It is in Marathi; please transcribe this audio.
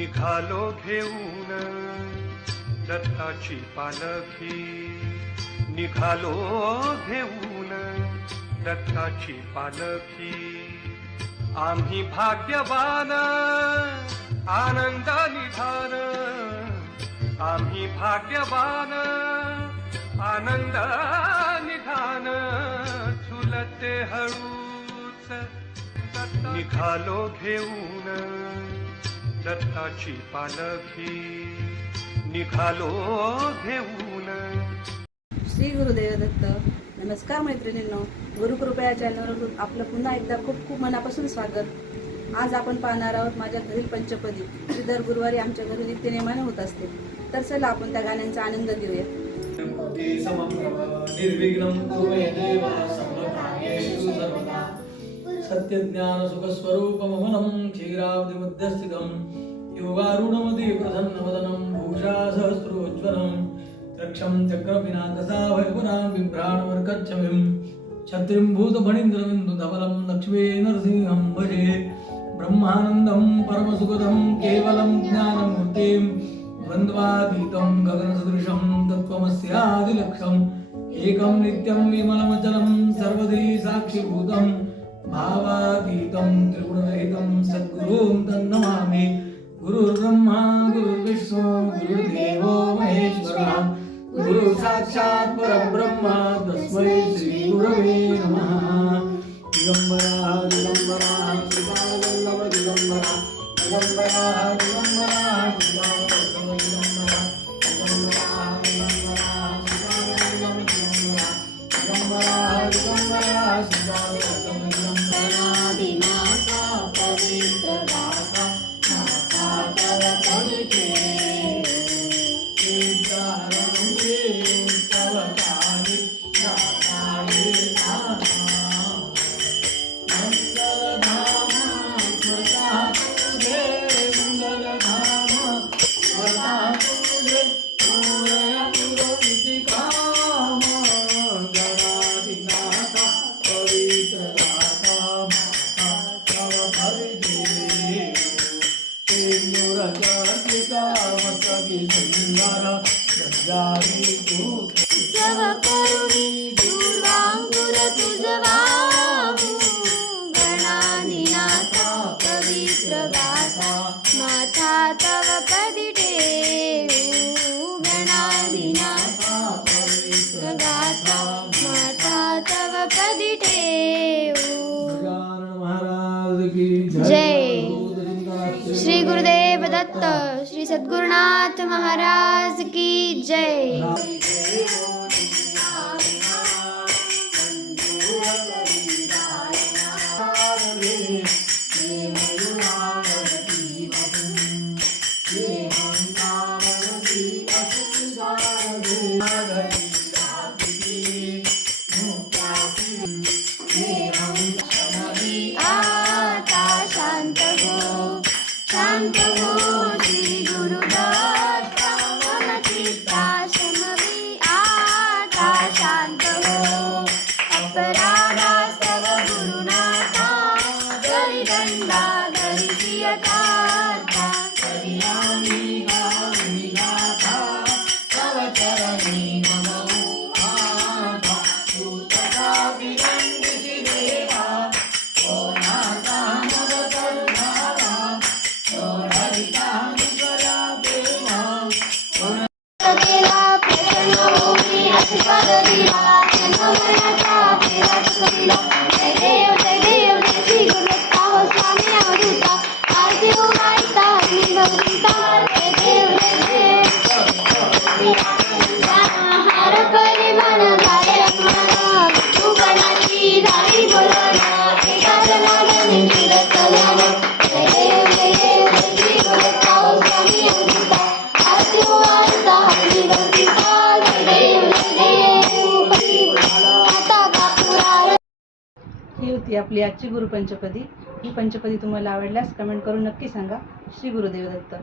निघालो घेऊन दत्ताची पालखी, निघालो घेऊन दत्ताची पालखी. आम्ही भाग्यवान आनंद निधान, आम्ही भाग्यवान आनंद निधान. झुलते हळूच निघालो घेऊन दत्ताची पालखी, निघालो घेऊन. श्री गुरुदेव दत्त. नमस्कार मैत्रिणींनो, गुरुकृपा या चॅनलवरून आपलं पुन्हा एकदा खूप खूप मनापासून स्वागत. आज आपण पाहणार आहोत माझ्या घरील पंचपदी, जी दर गुरुवारी आमच्या घरी नित्यनेमाने होत असते. तर चला आपण त्या गाण्यांचा आनंद घेऊया. सत्य ज्ञान सुख स्वरूपमहं क्षीराब्धि मध्यस्थितं योगारूढमति प्रसन्नवदनं भूषा सहस्रोज्ज्वलं त्रक्षं चक्रपिनाकसाभयपुरां बिभ्राणवर्कच्छमिं छत्रिं भूतफणीन्द्रबिन्दुधवलं लक्ष्मी नरसिंहं भजे. ब्रह्मानन्दं परमसुखदं केवलं ज्ञानमूर्तिं द्वन्द्वातीतं गगनसदृशं तत्त्वमस्यादिलक्ष्यम् एकं नित्यं विमलमचलं सर्वधी साक्षीभूतं भावातीतं त्रिगुणरहितं सद्गुरुं तन्नमामि. गुरुर्ब्रह्मा गुरुर्विष्णु गुरुर्देवो महेश्वरः गुरु साक्षात् परब्रह्म तस्मै श्री गुरवे नमः. दिगंबरा दिगंबरा शिवावल्लभ दिगंबरा दिगंबरा दिगंबरा शिवावल्लभ दिगंबरा दिगंबरा दिगंबरा शिवावल्लभ दिगंबरा दिगंबरा दिगंबरा शिवावल्लभ दिनाचा पवित्र गाथा माता तव कविते विद्यारंभे तव काली जाताये मंगलधाम स्वता तुझे मंगलधाम स्वता तुझे पूरया पुरोहिती काम गणाधिनाथा पवित्र गाथा तव कविते सिंदूरचर्चिता मस्तकी सुंदर गंगारी तू जव करुणी दूर्वांकुर तुझवाहू गणाधिनाथा पवित्र गाथा माता तव पदी ठेवू गणाधिनाथा पवित्र गाथा माता तव पदी ठेवू. गजानन महाराज की जय. श्री गुरुदेव दत्त. श्री सद्गुरुनाथ महाराज की जय. आता शांत हो शांत हो श्री गुरुदत्त मन चित्ता शमवी. आता शांत हो अपराधास्तव गुरुनाथा जरी दंडा जरी प्रियतार्था जरी आम्ही गावी गाथा तव चरणी नमो माता. तू तथापि दंडिसी देवा कोणाचा मद करणारा सोडविता विश्वया देवा. केला प्रसन्न होऊनी आशीर्वाद दिला जन्म मरणाचा फेरा दिला. जय देव जय देव जय श्री गुरुदत्ता हो स्वामी अवधूता आरती हो गायिता हरी भगवंता. जय देव जय देव हार परिमाण झाले रखमाना तू गणाची झाली बोलवाना एका जनार्दनी चिरत कल्याण. जय देव जय देव जय श्री गुरुदत्ता हो स्वामी अवधूता आरती हो गायिता हरी भगवंता. जय देव जय देव आता कापुरा. ही होती आपली आजची गुरुपंचपदी. ही पंचपदी तुम्हाला आवडल्यास कमेंट करून नक्की सांगा. श्री गुरुदेव दत्त.